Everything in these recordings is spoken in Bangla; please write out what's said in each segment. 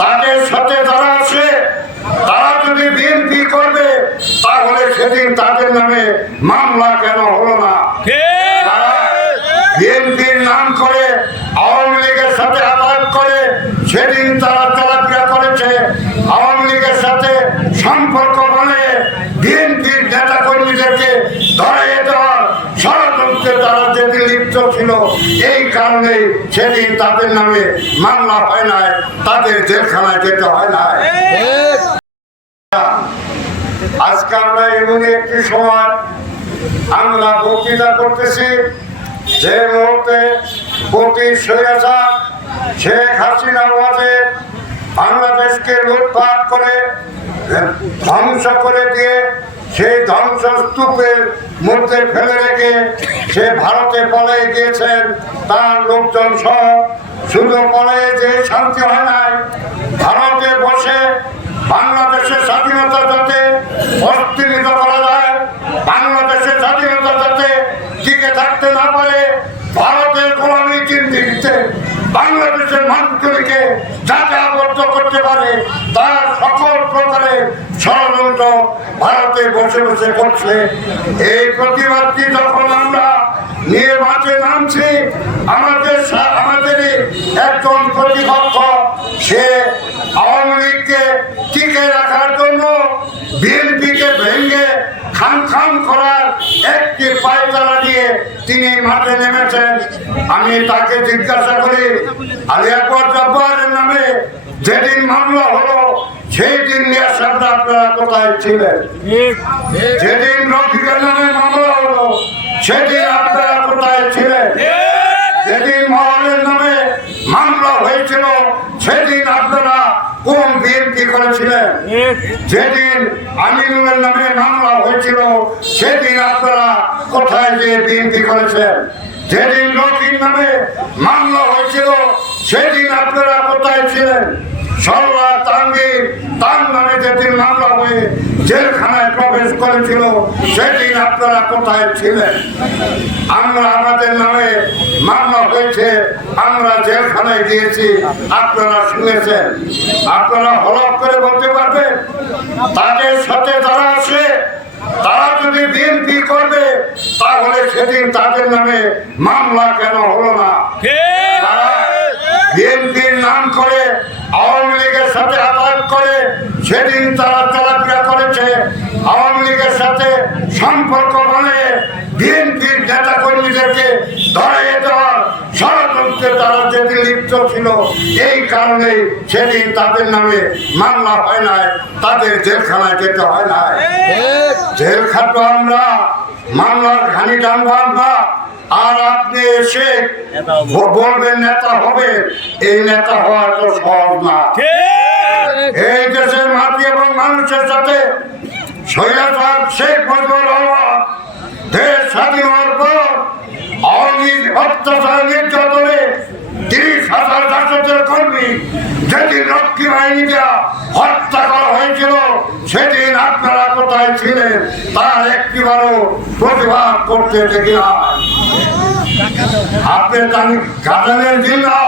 তাদের সাথে যারা আছে তারা যদি বিএনপি করবে তাহলে সেদিন তাদের নামে মামলা কেন হলো না? বিএনপির নাম করে আওয়ামী লীগের সাথে আঘাত করে সেদিন তারা চলাফেরা করেছে। আওয়ামী লীগের সাথে সম্পর্ক বানিয়ে বিএনপির নেতা কর্মীদেরকে ধরে দেওয়ার ষড়যন্ত্রে তারা যেদিন লিপ্ত ছিল এই কারণে সেদিন তাদের নামে মামলা হয় না তাদের জেলখানায় যেতে হয় না আজকে আমরা এমন একটি সময় আমরা বক্তৃতা করতেছি, যে মুহূর্তে কোটি সৈয়াসা শেখ হাসিনা ওয়াজে বাংলাদেশকে লুটপাট করে ধ্বংস করে দিয়ে সেই ধ্বংসস্তূপের মধ্যে ফেলে রেখে সে ভারতে পলায় গিয়েছেন, তার লোকজন সহ। শুধু পলায় যে শান্তি হয় নাই, ভারতে বসে বাংলাদেশের স্বাধীনতা যাতে অস্তিমিত করা যায় বাংলাদেশের স্বাধীনতা যাতে টিকে থাকতে না পারে ভারতের গোলামি চিন্তিতে বাংলাদেশের মানুষগুলিকে যাতে আবদ্ধ করতে পারে তার সকল প্রকারের ষড়যন্ত্র ভারতে বসে বসে করছে। এই প্রতিবাদটি যখন আমরা নিয়ে মাঠে নামছি, আমাদের আমাদেরই একজন প্রতিপক্ষ, সে আওয়ামী লীগকে টিকে রাখার জন্য বিএনপিকে ভেঙে খান খান করার একটি পায়তারা দিয়ে তিনি মাঠে নেমেছেন। আমি তাকে জিজ্ঞাসা করি আলী আকবর জব্বারের নামে যেদিন মামলা হলো সেই দিন নিয়ে সামনে আপনারা কোথায় ছিলেন? যেদিন রফিকের নামে মামলা হলো সেদিন আপনারা কোথায় ছিলেন? যেদিন মহলের নামে মামলা হয়েছিল সেদিন আপনারা কোন বিএনপি করেছিলেন? যেদিন আমিনুলের নামে মামলা হয়েছিল সেদিন আপনারা কোথায় যে বিএনপি করেছেন? যেদিন রকির নামে মামলা হয়েছিল সেদিন আপনারা কোথায় ছিলেন? সরলা তাঙ্গির তার নামে যেদিন মামলা হয়ে জেলখানায় প্রবেশ করেছিল, সেদিন আপনারা কোথায় ছিলেন? আমরা আমাদের নামে মামলা হয়েছে, আমরা জেলখানায় গিয়েছি, আপনারা শুনেছেন। আপনারা হলক করে বলতে পারবেন, তাদের সাথে যারা আছে, তারা যদি বিএনপি করবে, তাহলে সেদিন তাদের নামে মামলা কেন হলো না বিএনপির নাম করে আওয়ামী লীগের সাথে আঘাত করে সেদিন তারা চলাফেরা করেছে আওয়ামী লীগের সাথে সম্পর্ক বানিয়ে বিএনপির নেতা কর্মীদেরকে ধরে দেওয়ার ষড়যন্ত্রে তারা যেদিন লিপ্ত ছিল এই কারণে সেদিন তাদের নামে মামলা হয় নাই তাদের জেলখানায় যেতে হয় নাই। জেল খাটবো আমরা মামলার ঘানি টানবো আমরা আর আপনি এসে বলবেন নেতা হবে এই নেতা হওয়া তো সহজ না। এই এবং মানুষের সাথে সৈরাচার শেখ মুজিবুর রহমান, দেশ স্বাধীন হওয়ার পর আওয়ামী অত্যাচার নির্যাতনে তিরিশ হাজার জাতীয় কর্মী যেদিন রক্ষী বাহিনীটা হত্যা করা হয়েছিল, সেদিন আপনারা কোথায় ছিলেন তার একটিবারও প্রতিবাদ করতে দেখি না আপনি জানি গাজানের জেলা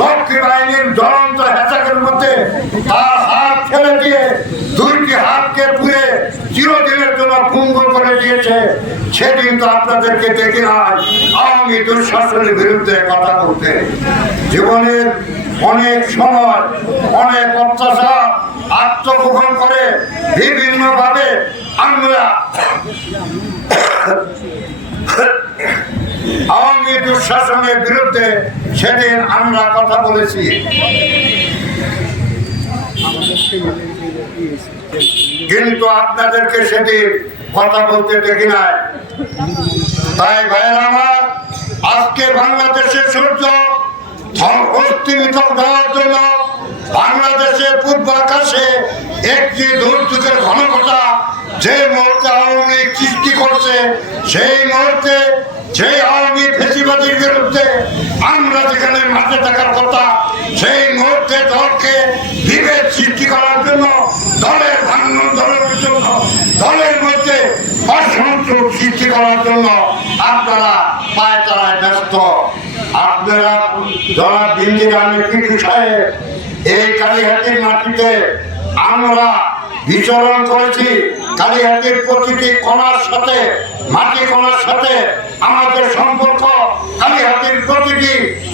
রক্ষী বাহিনীর জ্বলন্ত হেঁচাকের মধ্যে তার হাত ছেড়ে দিয়ে দিয়েছে সেদিন তো আপনাদেরকে দেখি নাই আওয়ামী দুঃশাসনের বিরুদ্ধে কথা বলতে। জীবনের অনেক সময়, অনেক অত্যাচার, আত্মগোপন করে বিভিন্নভাবে আমরা আওয়ামী দুঃশাসনের বিরুদ্ধে সেদিন আমরা কথা বলেছি। কিন্তু আপনাদেরকে সেদিন কথা বলতে দেখি নাই। তাই ভাইয়ের আমার, আজকে বাংলাদেশের সূর্য অস্তিমিত দেওয়ার জন্য বাংলাদেশের পূর্ব আকাশে একটি দুর্যোগের ঘনঘটা যে মুহূর্তে আওয়ামী লীগ সৃষ্টি করছে, সেই মুহূর্তে সেই আওয়ামী ফেসিবাদীর বিরুদ্ধে আমরা যেখানে মাঠে থাকার কথা, সেই মুহূর্তে দলকে বিভেদ সৃষ্টি করার জন্য, দলের ভাঙন দলের জন্য, দলের মধ্যে অসন্তোষ সৃষ্টি করার জন্য আপনারা পায় তারায় ব্যস্ত। আপনারা যারা দিল্লির আমি পিটু সাহেব, এই কালীহাতির মাটিতে আমরা বিচরণ করেছি। কালীহাতির প্রতিটি কণার সাথে, মাটি কণার সাথে আমাদের সম্পর্ক কালীহাতির প্রতিটি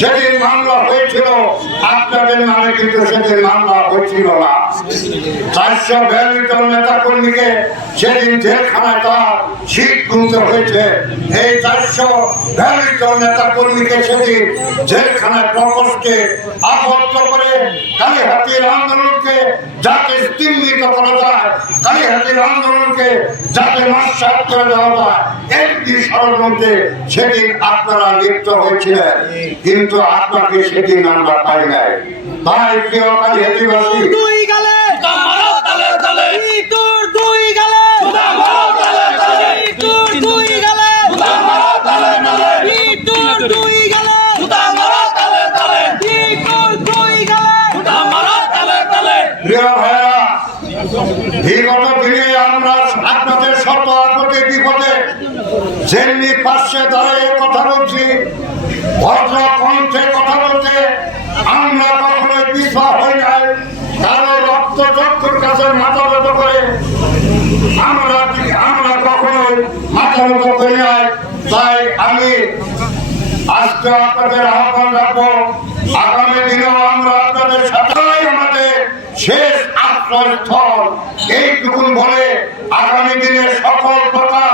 সেদিন মামলা হয়েছিল, আপনাদের নামে কিন্তু সেদিন মামলা হয়েছিল না। চারশো বিয়াল্লিশ জন নেতা কর্মীকে সেদিন জেলখানায় তার শীত গুনতে হয়েছে, এই চারশো বিয়াল্লিশ জন নেতা কর্মীকে সেদিন জেলখানায় প্রকোষ্ঠে আবদ্ধ করে কালীহাতির আন্দোলনকে যাতে স্তিমিত করা যায় আন্দোলনকে যাতে নস্বাত করে দেওয়া একটি ষড়যন্ত্রে সেদিন আপনারা লিপ্ত হয়েছিলেন। কিন্তু আপনাকে সেদিন আমরা পাই নাই। তাই প্রিয় কালীহাতিবাসী বিগত দিনে আমরা আপনাদের আপদে বিপদে যেমনি পাশে দাঁড়িয়ে কথা বলছি, ভদ্র কণ্ঠে কথা বলতে আমরা কখনোই পিছপা হই নাই কারও রক্ত চক্ষুর কাছে মাথা করে আমরা আমরা কখনোই মাথা নত করি নাই। তাই আমি আজকে আপনাদের আহ্বান রাখব আগামী দিনেও আমরা আপনাদের সাথেই আমাদের শেষ আশ্রয়স্থল এইটুকুন বলে আগামী দিনে সকল প্রকার